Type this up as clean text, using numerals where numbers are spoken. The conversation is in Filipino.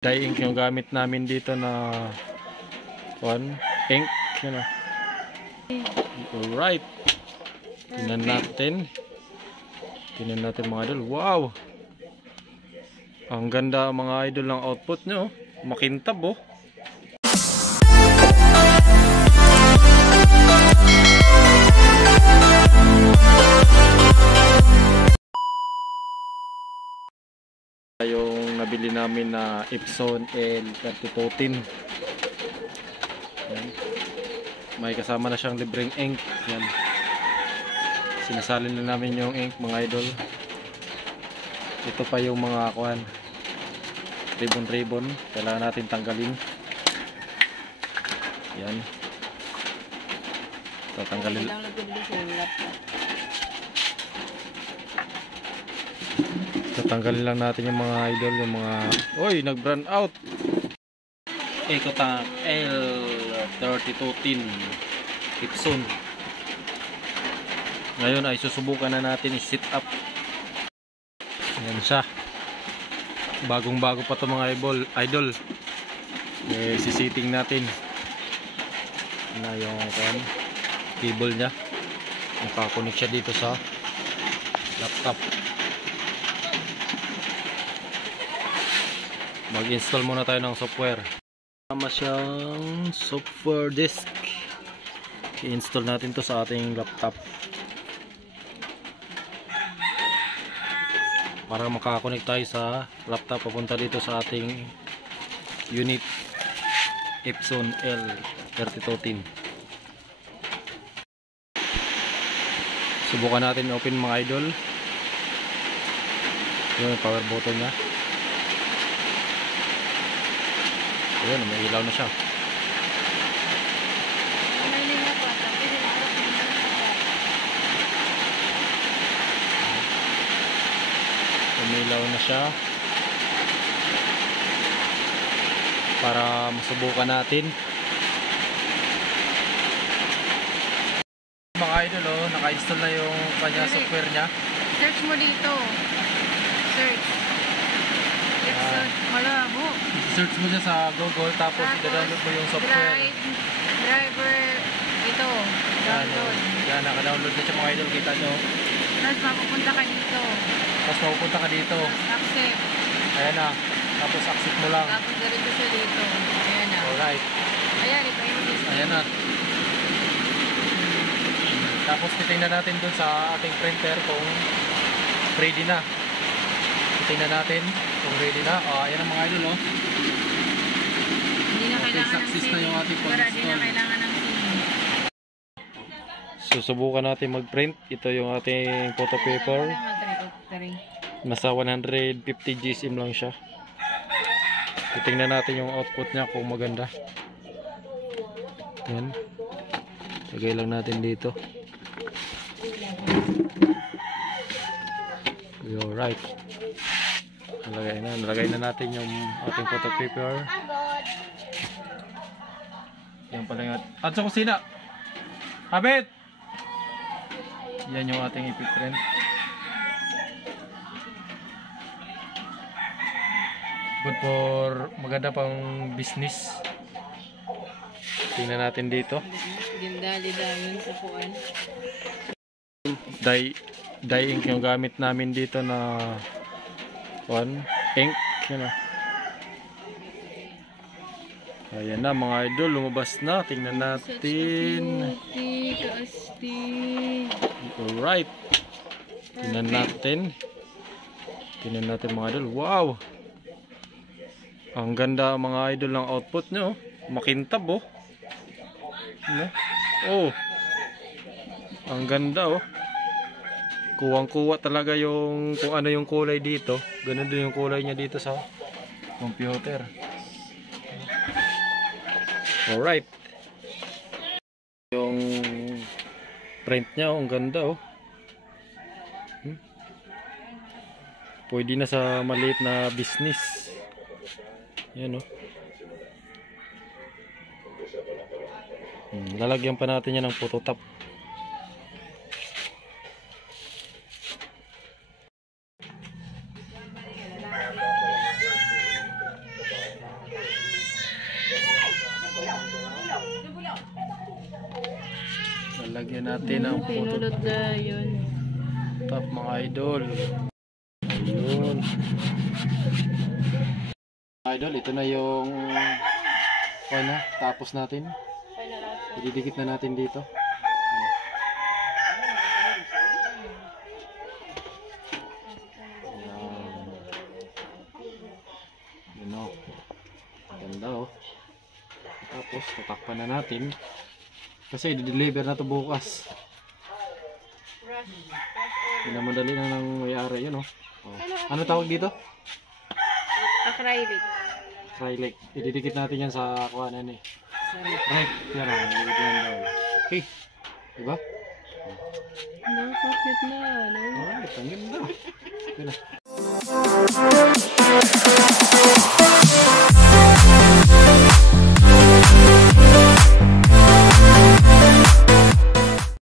Dye ink yung gamit namin dito na ink. Yun o. Alright. Tingnan natin. Tingnan natin mga idol. Wow! Ang ganda mga idol ng output nyo. Makintab oh. Yung nabili namin na Epson L3014. Yan. May kasama na siyang libreng ink. Yan. Sinasalin na namin yung ink mga idol. Ito pa yung mga ribbon. Kailangan natin tanggalin. Yan. Tatanggalin. Tatanggalin lang natin yung mga idol, yung mga nag-brand out. Ecotang L3014 Epson. Ngayon ay susubukan na natin i-set up. Ayan siya. Bagong-bago pa 'to mga idol. Sisiting natin na yung cable niya. Nakakonek siya dito sa laptop. Mag-install muna tayo ng software. Tama siyang software disk. I-install natin to sa ating laptop para makakonect tayo sa laptop papunta dito sa ating unit Epson L3014. Subukan natin open mga idol. Yung power button niya. Ayan, may ilaw na siya. May ilaw na siya. Para masubukan natin. Mga idol, naka-install na yung kanya software niya. Search mo dito. Search. Malabo. Search mo siya sa Google, tapos i-download mo yung software. Driver ito. Download. Yan, naka-download na siya mga idol, kita nyo. Tapos mapupunta ka dito. Accept. Ayan na. Tapos accept mo lang. Tapos ganito siya dito. Ayan na. Alright. Ayan, ipa-init. Ayan na. Tapos titingnan natin dun sa ating printer kung ready na. Titingnan natin kung ready na. Ayan ang mga idol, oh. Hindi na kailangan ng success na yung ating para di na kailangan ng susubukan natin mag-print. Ito yung ating photo paper. Nasa 150 GSM lang siya. Titingnan natin yung output niya kung maganda. Yan. Lagay lang natin dito. Alright. Nalagay na natin yung ating photo paper. Yan pala nga. At sa kusina. Habit! Yan yung ating ipiprint. Good for maganda pang business. Tingnan natin dito. Dali-dali sa puan. Dye ink yung gamit namin dito na ink. Yun o. Ayan na mga idol, lumabas na. Tingnan natin. Alright. Tingnan natin mga idol. Wow! Ang ganda mga idol ng output nyo. Makintab oh. Ang ganda oh. Kuwang-kuwa talaga yung kung ano yung kulay dito. Ganun din yung kulay niya dito sa computer. Alright. Yung print niya, ang ganda oh. Pwede na sa maliit na business. Yan oh. Lalagyan pa natin yan ng phototop. Lalagyan natin ang photo Pinulot na yun. top mga idol. Ayun. Idol, ito na yung ano, tapos natin. Ididikit na natin dito. Ayan o. Ganda o. Tapos tatakpan na natin. Kasi i-deliver na to bukas. Pinamadali na ng may-ari yun o. Ano tawag dito? Acrylic. Acrylic. Ididikit natin yan sa kuhanan eh. Right. Yan o. Ididikit yan daw. Okay. Diba? Nakakapit na. Alright. Ang ganda. Okay na.